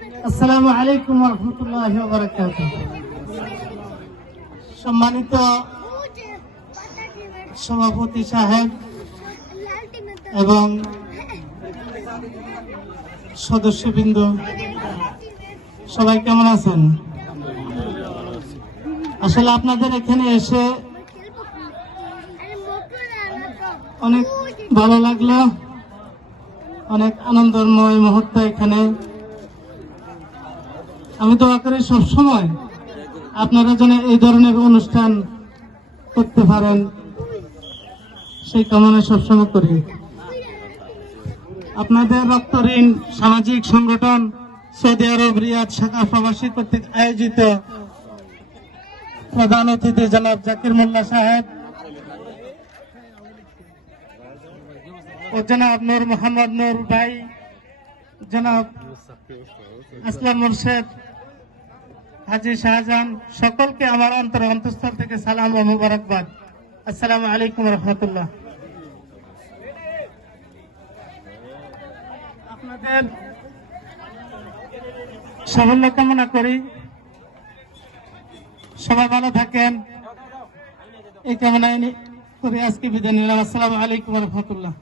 আসসালামু আলাইকুম ওয়া রাহমাতুল্লাহি ওয়া বারাকাতুহু। সম্মানিত সভাপতি সাহেব এবং সদস্যবৃন্দ, সবাই কেমন আছেন? আসলে আপনাদের এখানে এসে অনেক ভালো লাগলো, অনেক আনন্দময় মুহূর্ত এখানে। আমি দোয়া করি সবসময় আপনারা যেন এই ধরনের অনুষ্ঠান করতে পারেন, সেই কামনা সবসময় করি। আপনাদের রক্ত ঋণ সামাজিক সংগঠন সৌদি আরব রিয়াদ শাখা প্রবাসী কর্তৃক আয়োজিত প্রধান অতিথি জনাব জাকির মোল্লা সাহেব ও জনাব নূর মোহাম্মদ নূর ভাই, জনাব আসলাম মুর্শেদ, হাজী শাহজাহান, সকলকে আমার অন্তঃস্থল থেকে সালাম ও মুবারকবাদ। আসসালামু আলাইকুম রহমতুল্লাহ। আপনাদের সাফল্য কামনা করি, সবাই ভালো থাকেন, এই কামনায় করে আজকে বিদায় নিলাম। আসসালামু আলাইকুম রহমতুল্লাহ।